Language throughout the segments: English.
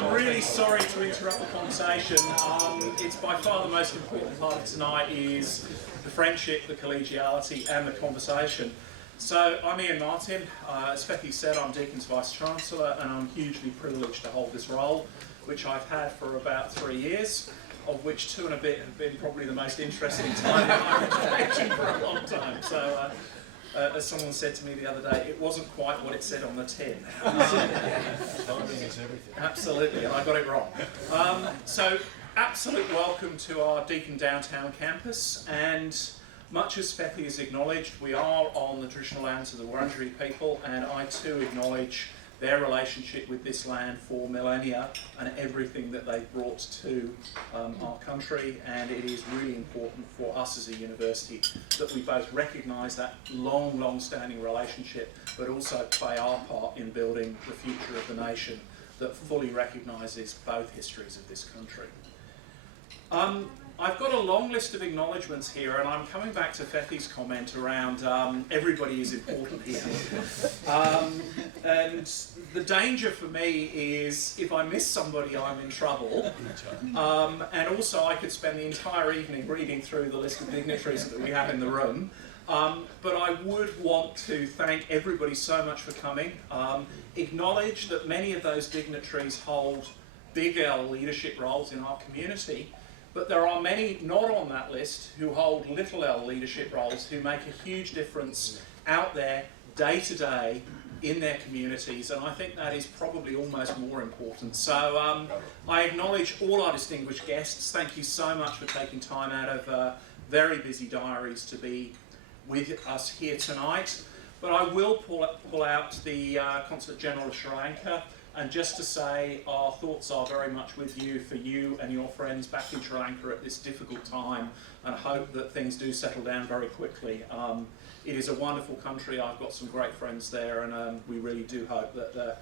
I'm really sorry to interrupt the conversation. It's by far the most important part of tonight is the friendship, the collegiality and the conversation. So I'm Iain Martin. As Fethi said, I'm Deakin's Vice-Chancellor and I'm hugely privileged to hold this role, which I've had for about 3 years, of which 2 and a bit have been probably the most interesting time in higher education for a long time. So, as someone said to me the other day, it wasn't quite what it said on the tin. Timing is everything. Absolutely, and I got it wrong. So, absolute welcome to our Deakin downtown campus, and much as Fethi has acknowledged, we are on the traditional lands of the Wurundjeri people, and I too acknowledge their relationship with this land for millennia and everything that they've brought to our country, and it is really important for us as a university that we both recognise that long-standing relationship, but also play our part in building the future of the nation that fully recognises both histories of this country. I've got a long list of acknowledgements here, and I'm coming back to Fethi's comment around everybody is important here. And the danger for me is if I miss somebody, I'm in trouble. And also I could spend the entire evening reading through the list of dignitaries that we have in the room. But I would want to thank everybody so much for coming. Acknowledge that many of those dignitaries hold big L leadership roles in our community. But there are many not on that list who hold little L leadership roles who make a huge difference out there day to day in their communities, and I think that is probably almost more important. So I acknowledge all our distinguished guests. Thank you so much for taking time out of very busy diaries to be with us here tonight. But I will pull out the Consulate General of Sri Lanka, and just to say our thoughts are very much with you, for you and your friends back in Sri Lanka at this difficult time, and hope that things do settle down very quickly. It is a wonderful country. I've got some great friends there, and we really do hope that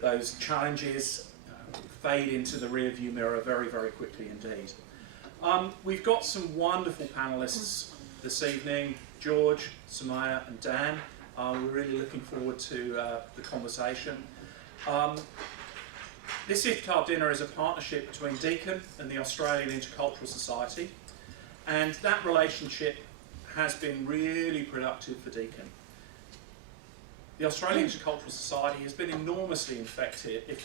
those challenges fade into the rearview mirror very, very quickly indeed. We've got some wonderful panellists this evening, George, Sumaya and Dan. We're really looking forward to the conversation. This Iftar dinner is a partnership between Deakin and the Australian Intercultural Society, and that relationship has been really productive for Deakin. The Australian Intercultural Society has been enormously infective. That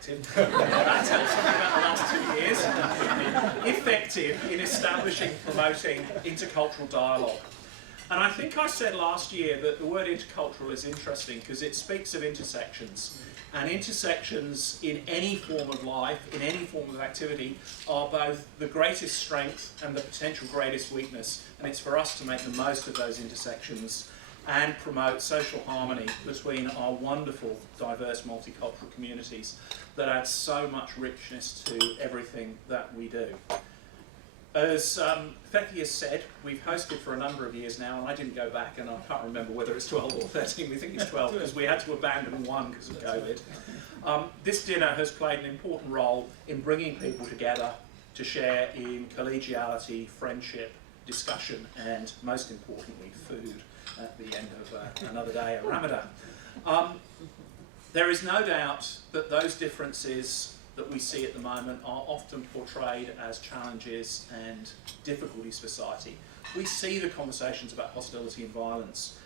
tells something about the last 2 years. Effective in establishing, promoting intercultural dialogue. And I think I said last year that the word intercultural is interesting because it speaks of intersections. And intersections in any form of life, in any form of activity, are both the greatest strength and the potential greatest weakness. And it's for us to make the most of those intersections and promote social harmony between our wonderful, diverse, multicultural communities that adds so much richness to everything that we do. As Fethi has said, we've hosted for a number of years now, and I didn't go back, and I can't remember whether it's 12 or 13. We think it's 12 because we had to abandon one because of COVID. This dinner has played an important role in bringing people together to share in collegiality, friendship, discussion, and most importantly, food at the end of another day at Ramadan. There is no doubt that those differences that we see at the moment are often portrayed as challenges and difficulties for society. We see the conversations about hostility and violence,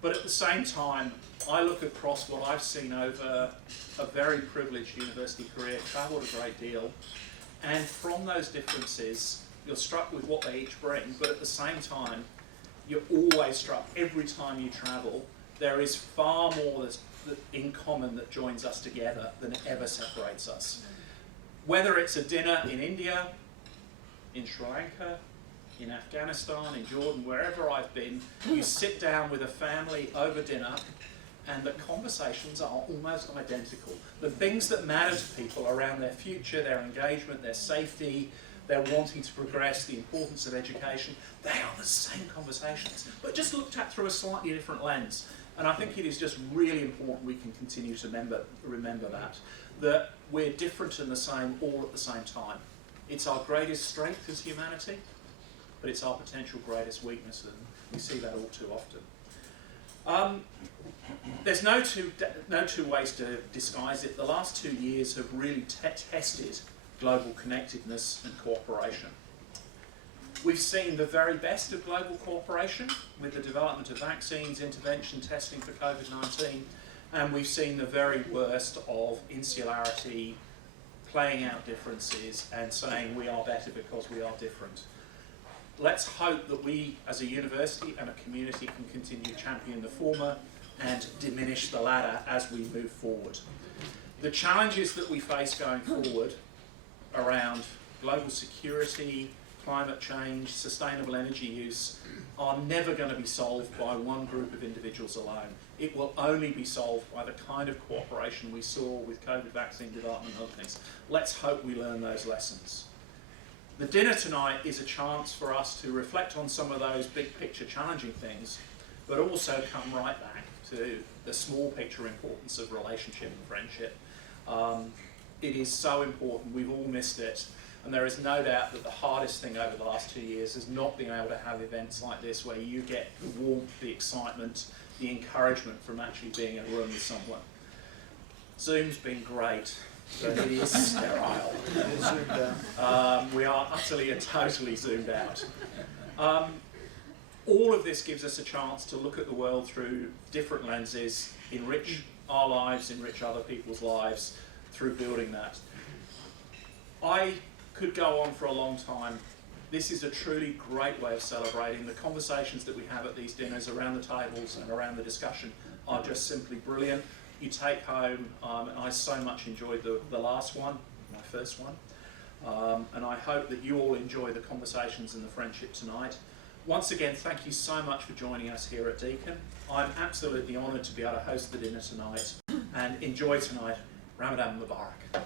but at the same time, I look across what I've seen over a very privileged university career, travelled a great deal, and from those differences, you're struck with what they each bring, but at the same time, you're always struck every time you travel, there is far more that's in common that joins us together than ever separates us. Whether it's a dinner in India, in Sri Lanka, in Afghanistan, in Jordan, wherever I've been, you sit down with a family over dinner and the conversations are almost identical. The things that matter to people around their future, their engagement, their safety, their wanting to progress, the importance of education, they are the same conversations, but just looked at through a slightly different lens. And I think it is just really important we can continue to remember that we're different and the same all at the same time. It's our greatest strength as humanity, but it's our potential greatest weakness, and we see that all too often. There's no two ways to disguise it. The last 2 years have really tested global connectedness and cooperation. We've seen the very best of global cooperation with the development of vaccines, intervention, testing for COVID-19, and we've seen the very worst of insularity, playing out differences and saying we are better because we are different. Let's hope that we as a university and a community can continue to champion the former and diminish the latter as we move forward. The challenges that we face going forward around global security, climate change, sustainable energy use are never going to be solved by one group of individuals alone. It will only be solved by the kind of cooperation we saw with COVID vaccine development and other things. Let's hope we learn those lessons. The dinner tonight is a chance for us to reflect on some of those big picture challenging things, but also come right back to the small picture importance of relationship and friendship. It is so important, we've all missed it, and there is no doubt that the hardest thing over the last 2 years is not being able to have events like this where you get the warmth, the excitement, the encouragement from actually being in a room with someone. Zoom's been great, but it is sterile. We are utterly and totally zoomed out. All of this gives us a chance to look at the world through different lenses, enrich our lives, enrich other people's lives through building that. I could go on for a long time. This is a truly great way of celebrating. The conversations that we have at these dinners around the tables and around the discussion are just simply brilliant. You take home, and I so much enjoyed the last one, my first one, and I hope that you all enjoy the conversations and the friendship tonight. Once again, thank you so much for joining us here at Deakin. I'm absolutely honoured to be able to host the dinner tonight, and enjoy tonight. Ramadan Mubarak.